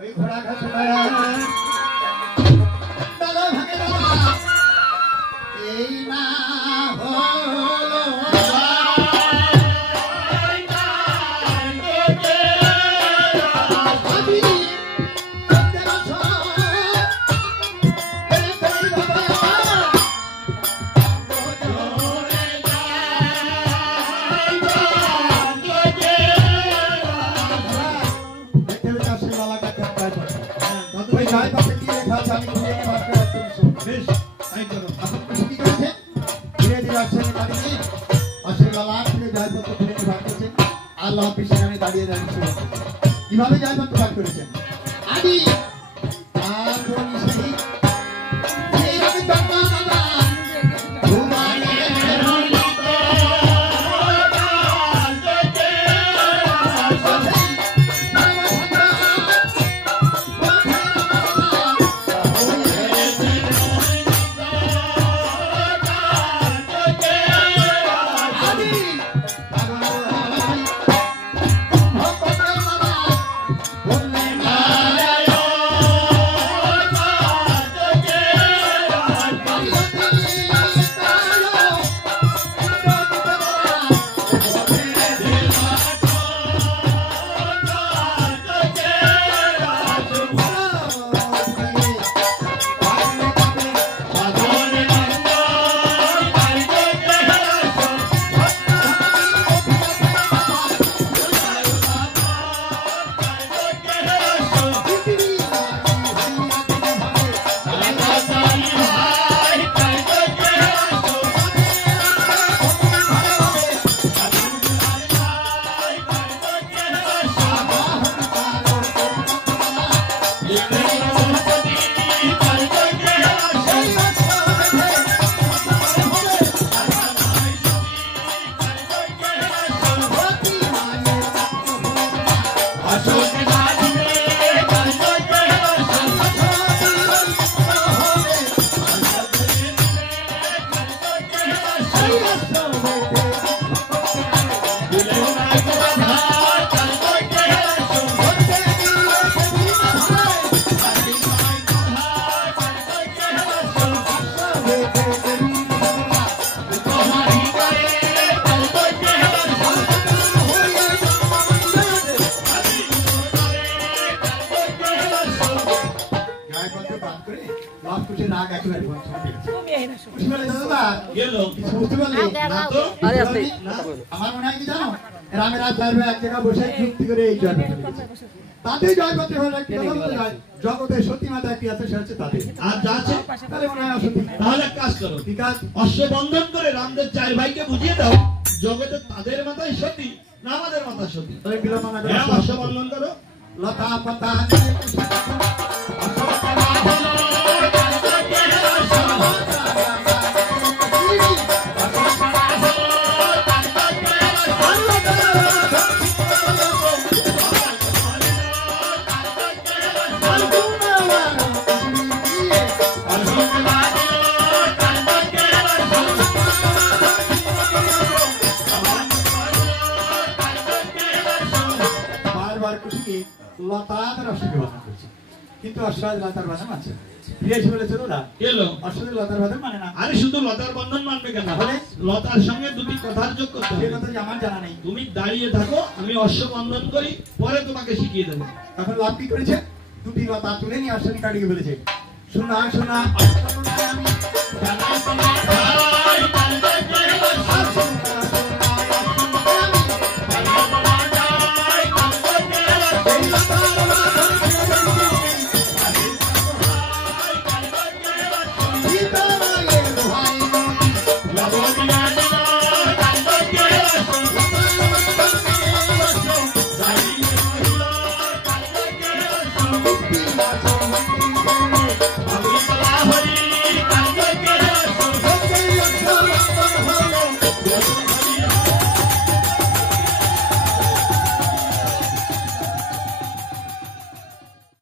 ওই ঘোড়া ঘাসে দাদা ভাগে দাদা এই না হলো কিভাবে জয়পত্র পাঠ করেছেন আদি আমার মনে হয় কি জানো রামের এক জায়গায় বসে যুক্তি করে এই তাদের জয়পত্র হলে জগতে সতী মাতা কি আছে সে হচ্ছে তাদের আর যা আছে তাহলে মনে হয় অসতী। তাহলে এক কাজ করো, ঠিক আছে, অশ্ব বন্ধন করে রামদের চার ভাইকে বুঝিয়ে দাও জগতে তাদের মাথায় সতী না আমাদের মাথা সতী। অশ্ব বন্ধন করো লতা পাতা কিন্তু অশ্বাদ লতার বাঁধন আছে বলেছিল না অশ্বাদ লতার বাঁধন মানে না। আরে শুধু লতার বন্ধন মানবে কেন, লতার সঙ্গে দুটি কথার যোগ করতে হবে। কথা আমার জানা নেই, তুমি দাঁড়িয়ে থাকো আমি অশ্ব বন্ধন করি পরে তোমাকে শিখিয়ে দেবো। তখন লাভ কি করেছে, দুটি লতা তুলে নিয়ে অশ্বানি কাটিয়ে ফেলেছে। শোনা শোনা Love